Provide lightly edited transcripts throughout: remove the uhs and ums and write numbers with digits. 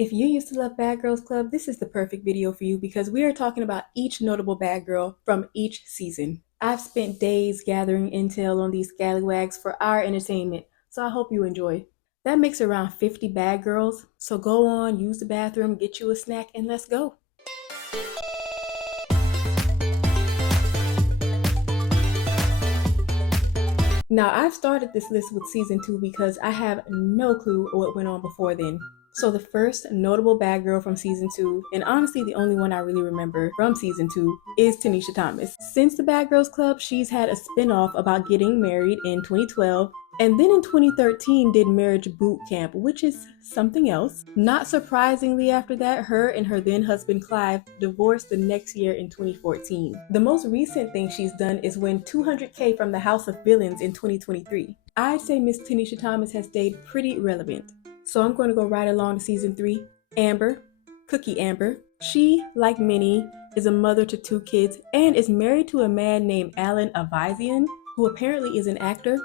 If you used to love Bad Girls Club, this is the perfect video for you because we are talking about each notable bad girl from each season. I've spent days gathering intel on these scallywags for our entertainment, so I hope you enjoy. That makes around 50 bad girls, so go on, use the bathroom, get you a snack, and let's go. Now, I've started this list with season 2 because I have no clue what went on before then. So the first notable bad girl from season 2, and honestly the only one I really remember from season 2, is Tanisha Thomas. Since the Bad Girls Club, she's had a spin-off about getting married in 2012, and then in 2013 did Marriage Boot Camp, which is something else. Not surprisingly, after that, her and her then husband Clive divorced the next year in 2014. The most recent thing she's done is win $200K from the House of Villains in 2023. I'd say Miss Tanisha Thomas has stayed pretty relevant. So I'm going to go right along to season 3. Amber, Cookie Amber. She, like many, is a mother to 2 kids and is married to a man named Alan Avizian, who apparently is an actor.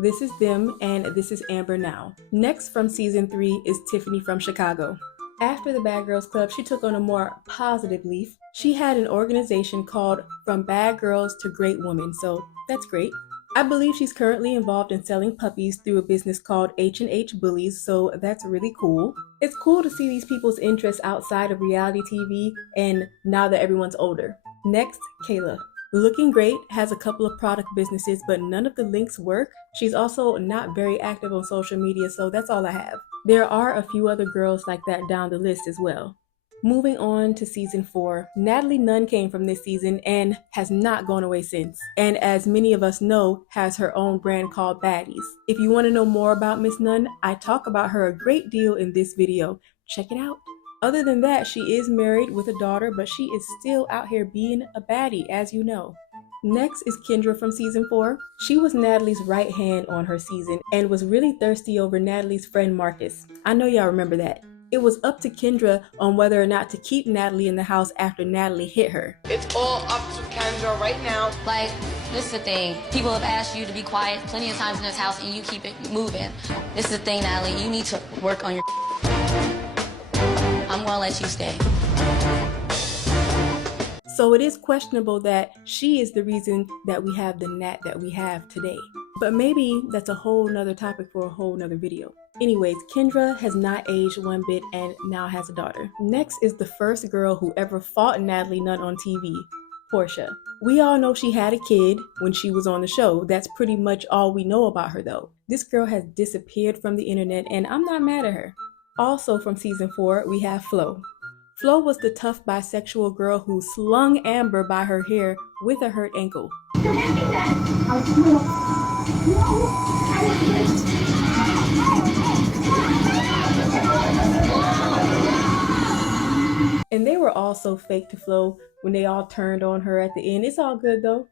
This is them, and this is Amber now. Next from season 3 is Tiffany from Chicago. After the Bad Girls Club, she took on a more positive leaf. She had an organization called From Bad Girls to Great Women, so that's great. I believe she's currently involved in selling puppies through a business called H&H Bullies, so that's really cool. It's cool to see these people's interests outside of reality TV and now that everyone's older. Next, Kayla. Looking great, has a couple of product businesses, but none of the links work. She's also not very active on social media, so that's all I have. There are a few other girls like that down the list as well. Moving on to season 4, Natalie Nunn came from this season and has not gone away since. And as many of us know, has her own brand called Baddies. If you want to know more about Miss Nunn, I talk about her a great deal in this video. Check it out. Other than that, she is married with a daughter, but she is still out here being a baddie, as you know. Next is Kendra from season 4. She was Natalie's right hand on her season and was really thirsty over Natalie's friend Marcus. I know y'all remember that. It was up to Kendra on whether or not to keep Natalie in the house after Natalie hit her. It's all up to Kendra right now. Like, this is the thing. People have asked you to be quiet plenty of times in this house and you keep it moving. This is the thing, Natalie. You need to work on your I'm gonna let you stay. So it is questionable that she is the reason that we have the Nat that we have today. But maybe that's a whole nother topic for a whole nother video. Anyways, Kendra has not aged one bit and now has a daughter. Next is the first girl who ever fought Natalie Nunn on TV, Portia. We all know she had a kid when she was on the show. That's pretty much all we know about her though. This girl has disappeared from the internet and I'm not mad at her. Also from season 4, we have Flo. Flo was the tough bisexual girl who slung Amber by her hair with a hurt ankle. And they were all so fake to Flo when they all turned on her at the end. It's all good though.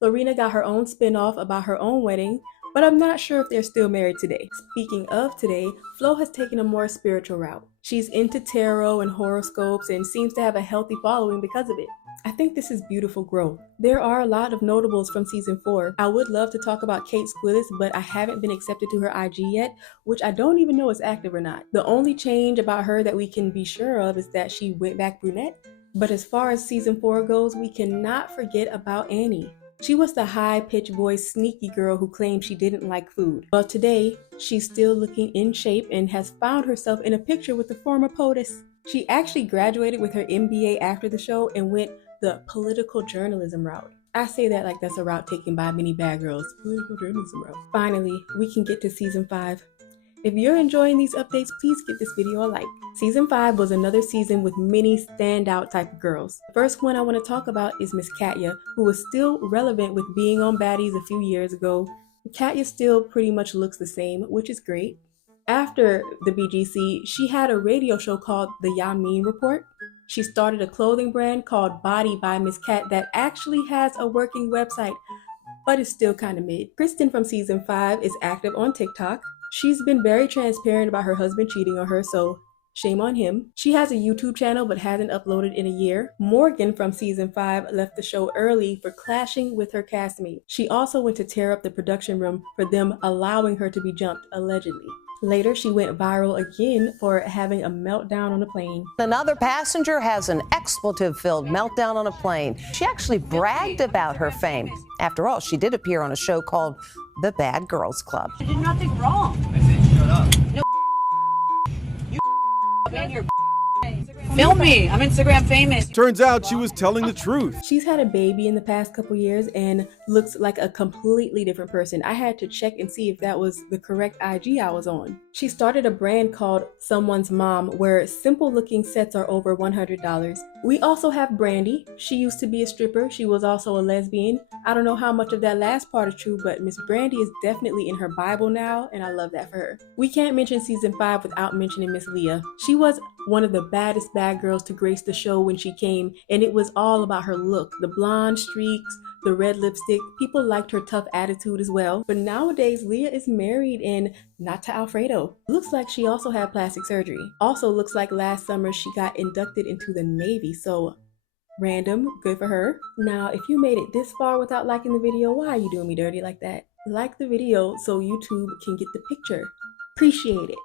Lorena got her own spin-off about her own wedding, but I'm not sure if they're still married today. Speaking of today, Flo has taken a more spiritual route. She's into tarot and horoscopes and seems to have a healthy following because of it. I think this is beautiful growth. There are a lot of notables from season 4. I would love to talk about Kate Squillis, but I haven't been accepted to her IG yet, which I don't even know is active or not. The only change about her that we can be sure of is that she went back brunette. But as far as season 4 goes, we cannot forget about Annie. She was the high-pitched voice sneaky girl who claimed she didn't like food. Well, today, she's still looking in shape and has found herself in a picture with the former POTUS. She actually graduated with her MBA after the show and went the political journalism route. I say that like that's a route taken by many bad girls. Political journalism route. Finally, we can get to season 5. If you're enjoying these updates, please give this video a like. Season 5 was another season with many standout type of girls. The first one I want to talk about is Miss Katya, who was still relevant with being on Baddies a few years ago. Katya still pretty much looks the same, which is great. After the BGC, she had a radio show called The Yamin Report. She started a clothing brand called Body by Miss Cat that actually has a working website, but it's still kind of mid. Kristen from season 5 is active on TikTok. She's been very transparent about her husband cheating on her, so shame on him. She has a YouTube channel but hasn't uploaded in a year. Morgan from season 5 left the show early for clashing with her castmate. She also went to tear up the production room for them allowing her to be jumped, allegedly. Later, she went viral again for having a meltdown on a plane. Another passenger has an expletive-filled meltdown on a plane. She actually bragged about her fame. After all, she did appear on a show called The Bad Girls Club. I did nothing wrong. I said shut up. No, you and your film me. I'm Instagram famous. Turns out she was telling the truth. She's had a baby in the past couple years and looks like a completely different person. I had to check and see if that was the correct IG I was on. She started a brand called Someone's Mom, where simple looking sets are over $100. We also have Brandy. She used to be a stripper. She was also a lesbian. I don't know how much of that last part is true, but Miss Brandy is definitely in her Bible now, and I love that for her. We can't mention season 5 without mentioning Miss Leah. She was one of the baddest bad girls to grace the show when she came, and it was all about her look. The blonde streaks, the red lipstick. People liked her tough attitude as well. But nowadays, Leah is married and not to Alfredo. Looks like she also had plastic surgery. Also looks like last summer she got inducted into the Navy, so random, good for her. Now, if you made it this far without liking the video, why are you doing me dirty like that? Like the video so YouTube can get the picture. Appreciate it.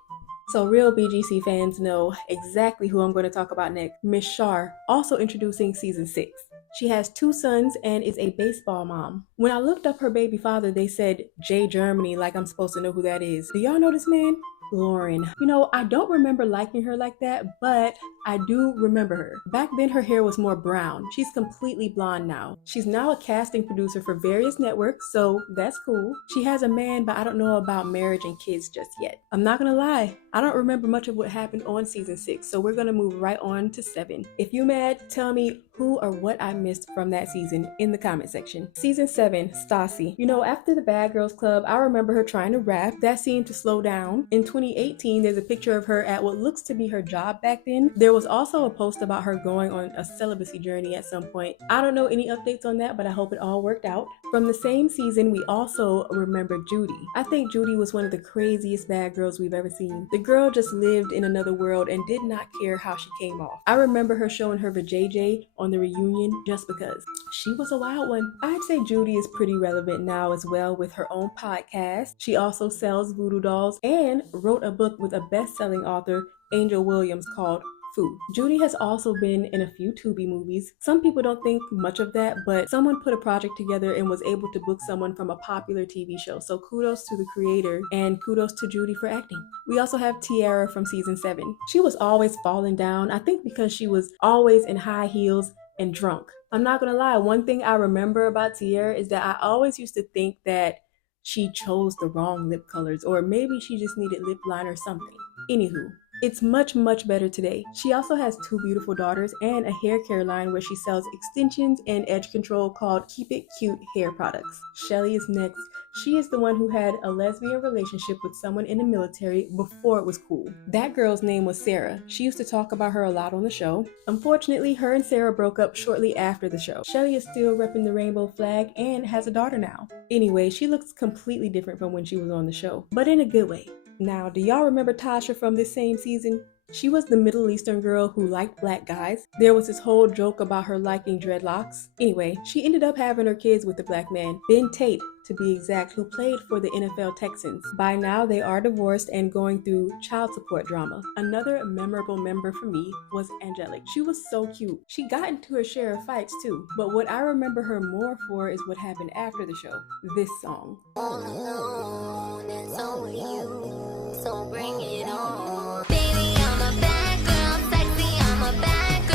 So real BGC fans know exactly who I'm going to talk about next. Miss Shar, also introducing season 6. She has 2 sons and is a baseball mom. When I looked up her baby father, they said Jay Germany, like I'm supposed to know who that is. Do y'all know this man? Lauren. You know, I don't remember liking her like that, but I do remember her. Back then her hair was more brown. She's completely blonde now. She's now a casting producer for various networks, so that's cool. She has a man, but I don't know about marriage and kids just yet. I'm not gonna lie, I don't remember much of what happened on season 6, so we're gonna move right on to 7. If you mad, tell me who or what I missed from that season in the comment section. Season 7, Stassi. You know, after the Bad Girls Club, I remember her trying to rap. That seemed to slow down. In 2018, there's a picture of her at what looks to be her job back then. There was also a post about her going on a celibacy journey at some point. I don't know any updates on that, but I hope it all worked out. From the same season, we also remember Judy. I think Judy was one of the craziest bad girls we've ever seen. The girl just lived in another world and did not care how she came off. I remember her showing her vajayjay on the reunion just because. She was a wild one. I'd say Judy is pretty relevant now as well with her own podcast. She also sells voodoo dolls and wrote a book with a best-selling author, Angel Williams, called Food. Judy has also been in a few Tubi movies. Some people don't think much of that, but someone put a project together and was able to book someone from a popular TV show. So kudos to the creator and kudos to Judy for acting. We also have Tiara from season 7. She was always falling down, I think because she was always in high heels and drunk. I'm not gonna lie, one thing I remember about Tiara is that I always used to think that she chose the wrong lip colors, or maybe she just needed lip liner or something. Anywho, it's much better today. She also has 2 beautiful daughters and a hair care line where she sells extensions and edge control called Keep It Cute Hair Products. Shelly is next. She is the one who had a lesbian relationship with someone in the military before it was cool. That girl's name was Sarah. She used to talk about her a lot on the show. Unfortunately, her and Sarah broke up shortly after the show. Shelly is still repping the rainbow flag and has a daughter now. Anyway, she looks completely different from when she was on the show, but in a good way. Now, do y'all remember Tasha from this same season? She was the Middle Eastern girl who liked black guys. There was this whole joke about her liking dreadlocks. Anyway, she ended up having her kids with the black man, Ben Tate, to be exact, who played for the NFL Texans. By now, they are divorced and going through child support drama. Another memorable member for me was Angelique. She was so cute. She got into her share of fights too, but what I remember her more for is what happened after the show. This song. All alone, it's only you, so bring it on. Baby, I'm a bad girl, sexy, I'm a bad girl.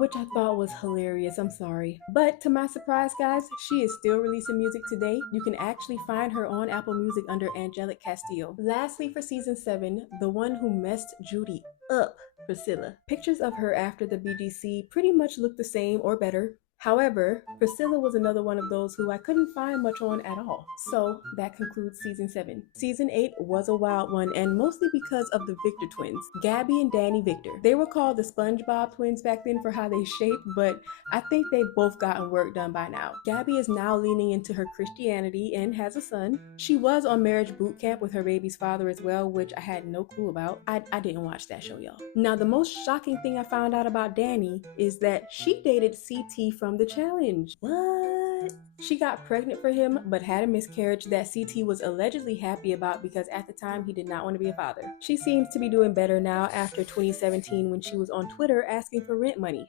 Which I thought was hilarious, I'm sorry. But to my surprise, guys, she is still releasing music today. You can actually find her on Apple Music under Angelique Castillo. Lastly, for season 7, the one who messed Judy up, Priscilla. Pictures of her after the BGC pretty much look the same or better. However, Priscilla was another one of those who I couldn't find much on at all. So that concludes season 7. Season 8 was a wild one, and mostly because of the Victor twins, Gabby and Danny Victor. They were called the SpongeBob twins back then for how they shaped, but I think they've both gotten work done by now. Gabby is now leaning into her Christianity and has a son. She was on Marriage Boot Camp with her baby's father as well, which I had no clue about. I didn't watch that show, y'all. Now, the most shocking thing I found out about Danny is that she dated CT from The Challenge. What? what? She got pregnant for him, but had a miscarriage that CT was allegedly happy about because at the time he did not want to be a father. She seems to be doing better now after 2017 when she was on Twitter asking for rent money.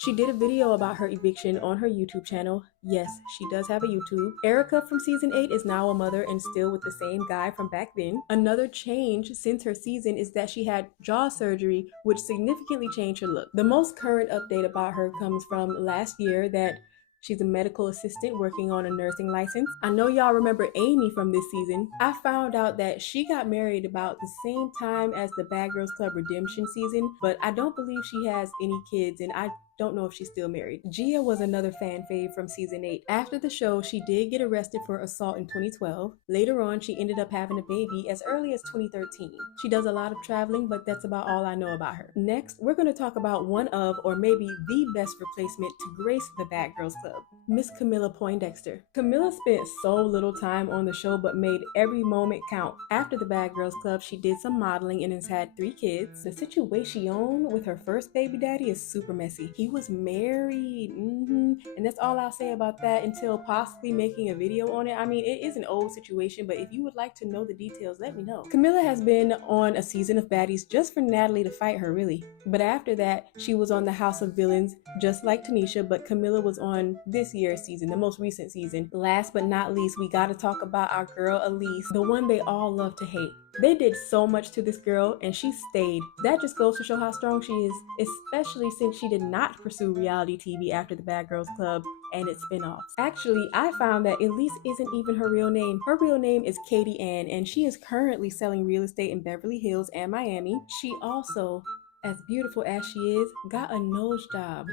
She did a video about her eviction on her YouTube channel. Yes, she does have a YouTube. Erica from season 8 is now a mother and still with the same guy from back then. Another change since her season is that she had jaw surgery, which significantly changed her look. The most current update about her comes from last year that she's a medical assistant working on a nursing license. I know y'all remember Amy from this season. I found out that she got married about the same time as the Bad Girls Club Redemption season, but I don't believe she has any kids, and I don't know if she's still married. Gia was another fan fave from season 8. After the show, she did get arrested for assault in 2012. Later on, she ended up having a baby as early as 2013. She does a lot of traveling, but that's about all I know about her. Next, we're going to talk about one of, or maybe the best replacement to grace the Bad Girls Club, Miss Camilla Poindexter. Camilla spent so little time on the show, but made every moment count. After the Bad Girls Club, she did some modeling and has had 3 kids. The situation with her first baby daddy is super messy. He was married, and that's all I'll say about that until possibly making a video on it. I mean, it is an old situation, but if you would like to know the details, let me know. Camilla has been on a season of Baddies just for Natalie to fight her, really. But after that, she was on the House of Villains, just like Tanisha, but Camilla was on this year's season, the most recent season. Last but not least, we gotta talk about our girl Elise, the one they all love to hate. They did so much to this girl and she stayed. That just goes to show how strong she is, especially since she did not pursue reality TV after the Bad Girls Club and its spin-offs. Actually, I found that Elise isn't even her real name. Her real name is Katie Ann, and she is currently selling real estate in Beverly Hills and Miami. She also, as beautiful as she is, got a nose job.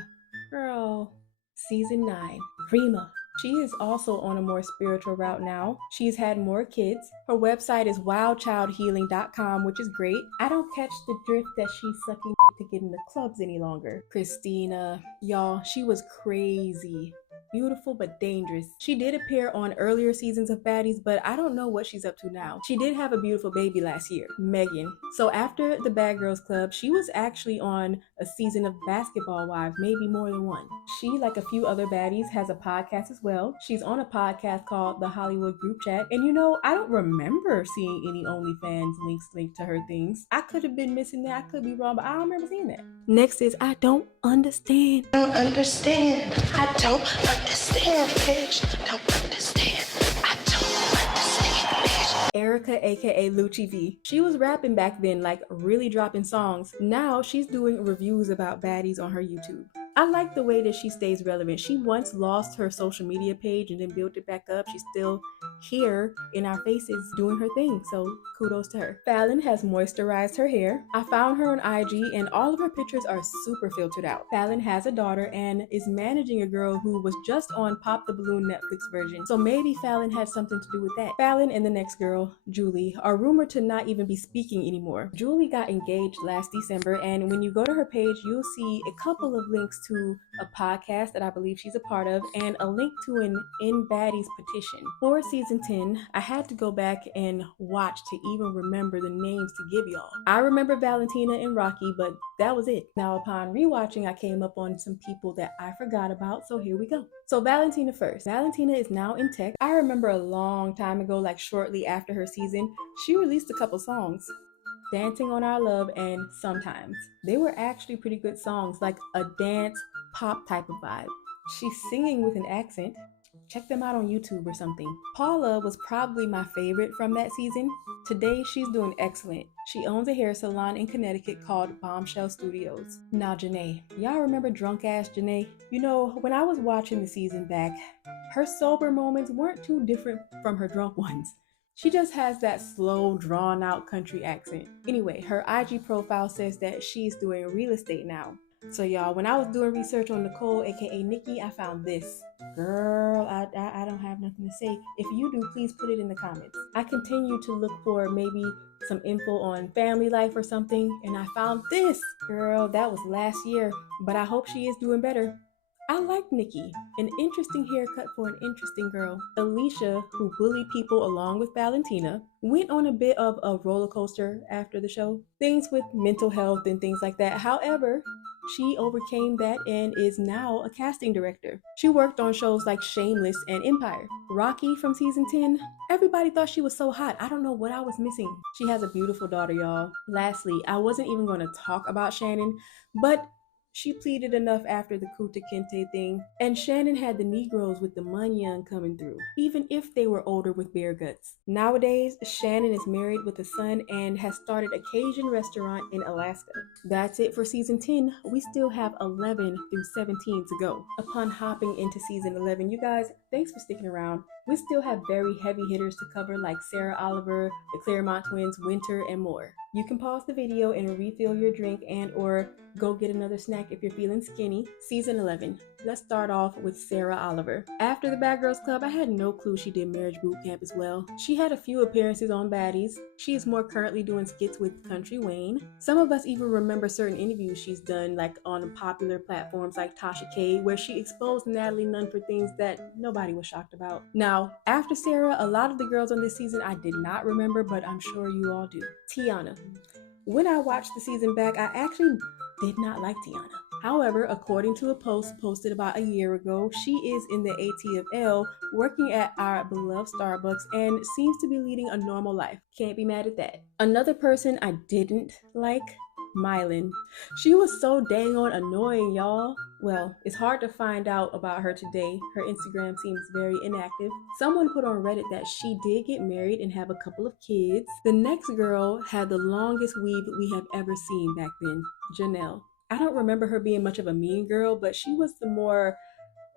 Girl. Season 9, Rima. She is also on a more spiritual route now. She's had more kids. Her website is wildchildhealing.com, which is great. I don't catch the drift that she's sucking to get in the clubs any longer. Christina, y'all, she was crazy. Beautiful but dangerous. She did appear on earlier seasons of Baddies, but I don't know what she's up to now. She did have a beautiful baby last year, Megan. So after the Bad Girls Club, she was actually on a season of Basketball Wives, maybe more than one. She, like a few other baddies, has a podcast as well. She's on a podcast called The Hollywood Group Chat. And you know, I don't remember seeing any OnlyFans links linked to her things. I could have been missing that. I could be wrong, but I don't remember seeing that. Next is I don't understand. I don't understand, bitch. Don't understand. I don't understand, bitch. Erica, aka Lucci V. She was rapping back then, like really dropping songs. Now she's doing reviews about baddies on her YouTube. I like the way that she stays relevant. She once lost her social media page and then built it back up. She's still here in our faces doing her thing, so kudos to her. Fallon has moisturized her hair. I found her on IG and all of her pictures are super filtered out. Fallon has a daughter and is managing a girl who was just on Pop the Balloon Netflix version, so maybe Fallon had something to do with that. Fallon and the next girl, Julie, are rumored to not even be speaking anymore. Julie got engaged last December, and when you go to her page, you'll see a couple of links to a podcast that I believe she's a part of and a link to an In Baddies petition. For season 10, I had to go back and watch to even remember the names to give y'all. I remember Valentina and Rocky, but that was it. Now upon rewatching, I came up on some people that I forgot about, so here we go. So Valentina first. Valentina is now in tech. I remember a long time ago, like shortly after her season, she released a couple songs. Dancing on Our Love and Sometimes. They were actually pretty good songs, like a dance pop type of vibe. She's singing with an accent. Check them out on YouTube or something. Paula was probably my favorite from that season. Today, she's doing excellent. She owns a hair salon in Connecticut called Bombshell Studios. Now, Janae. Y'all remember drunk ass Janae? You know, when I was watching the season back, her sober moments weren't too different from her drunk ones. She just has that slow, drawn-out country accent. Anyway, her IG profile says that she's doing real estate now. So y'all, when I was doing research on Nicole, aka Nikki, I found this. Girl, I don't have nothing to say. If you do, please put it in the comments. I continue to look for maybe some info on family life or something, and I found this. Girl, that was last year, but I hope she is doing better. I like Nikki, an interesting haircut for an interesting girl. Alicia, who bullied people along with Valentina, went on a bit of a roller coaster after the show. Things with mental health and things like that. However, she overcame that and is now a casting director. She worked on shows like Shameless and Empire. Rocky from season 10, everybody thought she was so hot. I don't know what I was missing. She has a beautiful daughter, y'all. Lastly, I wasn't even going to talk about Shannon, but she pleaded enough after the Kuta Kinte thing, and Shannon had the Negroes with the Munyan coming through, even if they were older with bare guts. Nowadays, Shannon is married with a son and has started a Cajun restaurant in Alaska. That's it for season 10. We still have 11 through 17 to go. Upon hopping into season 11, you guys, thanks for sticking around. We still have very heavy hitters to cover like Sarah Oliver, the Claremont twins, Winter, and more. You can pause the video and refill your drink and or go get another snack if you're feeling skinny. Season 11. Let's start off with Sarah Oliver. After the Bad Girls Club, I had no clue she did Marriage Boot Camp as well. She had a few appearances on Baddies. She is more currently doing skits with Country Wayne. Some of us even remember certain interviews she's done, like on popular platforms like Tasha K, where she exposed Natalie Nunn for things that nobody was shocked about. Now, after Sarah, a lot of the girls on this season I did not remember, but I'm sure you all do. Tiana. When I watched the season back, I actually did not like Tiana. However, according to a post posted about a year ago, she is in the ATL working at our beloved Starbucks and seems to be leading a normal life. Can't be mad at that. Another person I didn't like, Mylan. She was so dang on annoying, y'all. Well, it's hard to find out about her today. Her Instagram seems very inactive. Someone put on Reddit that she did get married and have a couple of kids. The next girl had the longest weave we have ever seen back then, Janelle. I don't remember her being much of a mean girl, but she was the more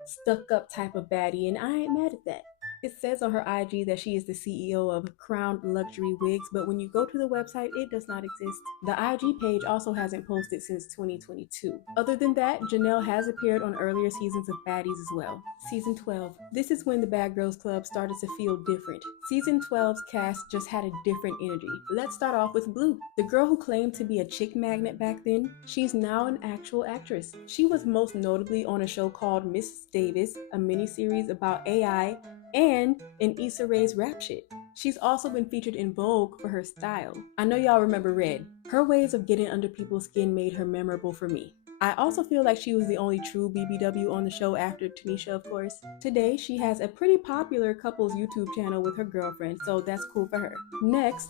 stuck up type of baddie, and I ain't mad at that. It says on her IG that she is the CEO of Crown Luxury Wigs, but when you go to the website, it does not exist. The IG page also hasn't posted since 2022. Other than that, Janelle has appeared on earlier seasons of Baddies as well. Season 12. This is when the Bad Girls Club started to feel different. Season 12's cast just had a different energy. Let's start off with Blue. The girl who claimed to be a chick magnet back then, she's now an actual actress. She was most notably on a show called Mrs. Davis, a miniseries about AI, and in Issa Rae's rap shit. She's also been featured in Vogue for her style. I know y'all remember Red. Her ways of getting under people's skin made her memorable for me. I also feel like she was the only true BBW on the show after Tanisha, of course. Today, she has a pretty popular couples YouTube channel with her girlfriend, so that's cool for her. Next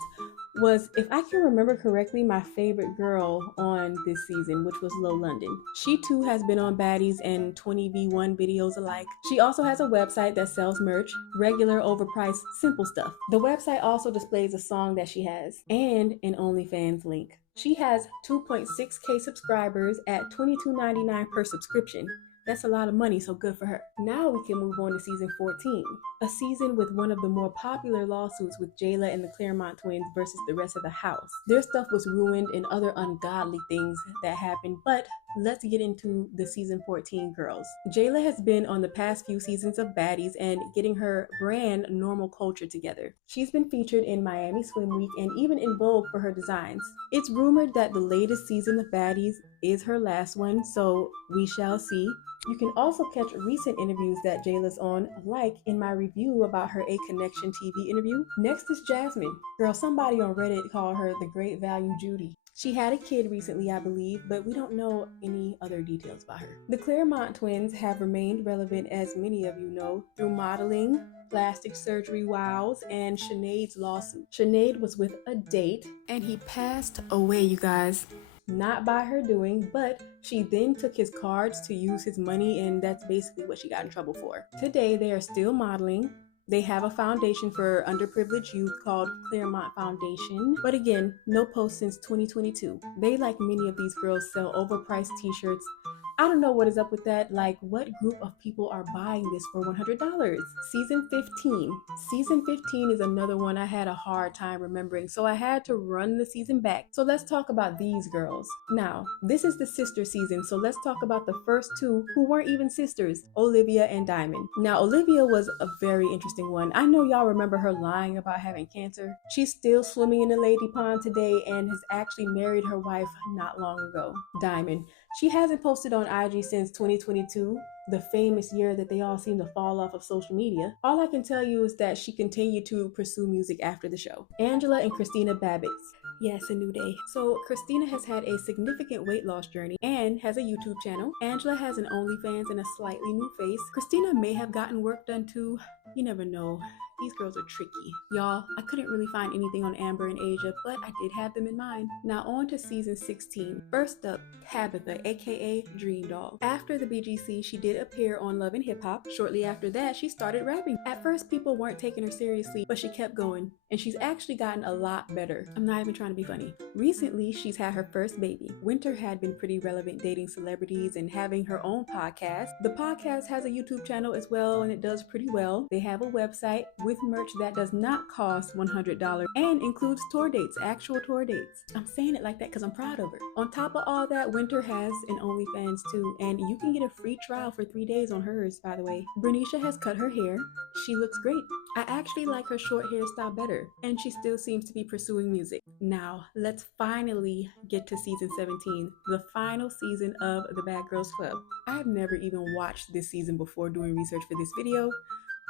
was, if I can remember correctly, my favorite girl on this season, which was Low London. She too has been on Baddies and 20v1 videos alike. She also has a website that sells merch, regular, overpriced, simple stuff. The website also displays a song that she has and an OnlyFans link. She has 2.6K subscribers at $22.99 per subscription. That's a lot of money, so good for her. Now we can move on to season 14, a season with one of the more popular lawsuits with Jayla and the Claremont twins versus the rest of the house. Their stuff was ruined and other ungodly things that happened, but let's get into the season 14 girls. Jayla has been on the past few seasons of Baddies and getting her brand Normal Culture together. She's been featured in Miami Swim Week and even in Vogue for her designs. It's rumored that the latest season of Baddies is her last one, so we shall see. You can also catch recent interviews that Jayla's on, like in my review about her A Connection TV interview. Next is Jasmine. Girl, somebody on Reddit called her the Great Value Judy. She had a kid recently, I believe, but we don't know any other details about her. The Claremont twins have remained relevant, as many of you know, through modeling, plastic surgery wows, and Sinead's lawsuit. Sinead was with a date, and he passed away, you guys. Not by her doing, but she then took his cards to use his money, and that's basically what she got in trouble for. Today, they are still modeling. They have a foundation for underprivileged youth called Claremont Foundation. But again, no post since 2022. They, like many of these girls, sell overpriced t-shirts. I don't know what is up with that. Like, what group of people are buying this for $100? Season 15. Season 15 is another one I had a hard time remembering, so I had to run the season back. So let's talk about these girls. Now, this is the sister season, so let's talk about the first two who weren't even sisters, Olivia and Diamond. Now, Olivia was a very interesting one. I know y'all remember her lying about having cancer. She's still swimming in the lady pond today and has actually married her wife not long ago. Diamond. She hasn't posted on IG since 2022. the famous year that they all seem to fall off of social media. All I can tell you is that she continued to pursue music after the show. Angela and Christina Babbitts. Yes, a new day. So Christina has had a significant weight loss journey and has a YouTube channel. Angela has an OnlyFans and a slightly new face. Christina may have gotten work done too. You never know. These girls are tricky. Y'all, I couldn't really find anything on Amber and Asia, but I did have them in mind. Now on to season 16. First up, Tabitha, aka Dream Doll. After the BGC, she did appear on Love and Hip Hop. Shortly after that, she started rapping. At first, people weren't taking her seriously, but she kept going, and she's actually gotten a lot better. I'm not even trying to be funny. Recently, she's had her first baby. Winter had been pretty relevant dating celebrities and having her own podcast. The podcast has a YouTube channel as well, and it does pretty well. They have a website with merch that does not cost $100 and includes tour dates, actual tour dates. I'm saying it like that because I'm proud of her. On top of all that, Winter has an OnlyFans too, and you can get a free trial for 3 days on hers, by the way. Bernicia has cut her hair. She looks great. I actually like her short hairstyle better, and she still seems to be pursuing music. Now, let's finally get to season 17, the final season of the Bad Girls Club. I've never even watched this season before doing research for this video.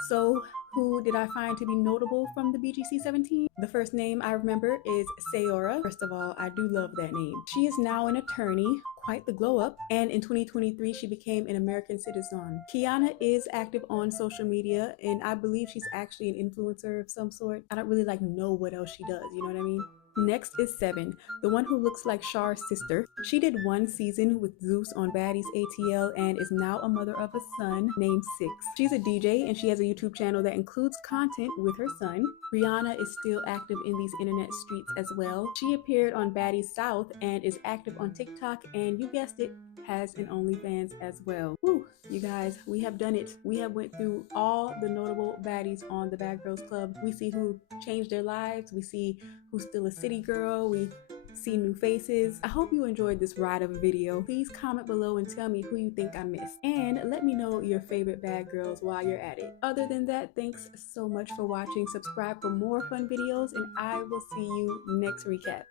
So, who did I find to be notable from the BGC 17? The first name I remember is Sayora. First of all, I do love that name. She is now an attorney, quite the glow up, and in 2023 she became an American citizen. Kiana is active on social media, and I believe she's actually an influencer of some sort. I don't really know what else she does, you know what I mean? Next is Seven, the one who looks like Char's sister. She did 1 season with Zeus on Baddies ATL and is now a mother of a son named Six. She's a DJ and she has a YouTube channel that includes content with her son. Rihanna is still active in these internet streets as well. She appeared on Baddies South and is active on TikTok, and you guessed it, has an OnlyFans as well. Woo, you guys, we have done it. We have went through all the notable baddies on the Bad Girls Club. We see who changed their lives. We see who's still a city girl. We see new faces. I hope you enjoyed this ride of a video. Please comment below and tell me who you think I missed. And let me know your favorite bad girls while you're at it. Other than that, thanks so much for watching. Subscribe for more fun videos, and I will see you next recap.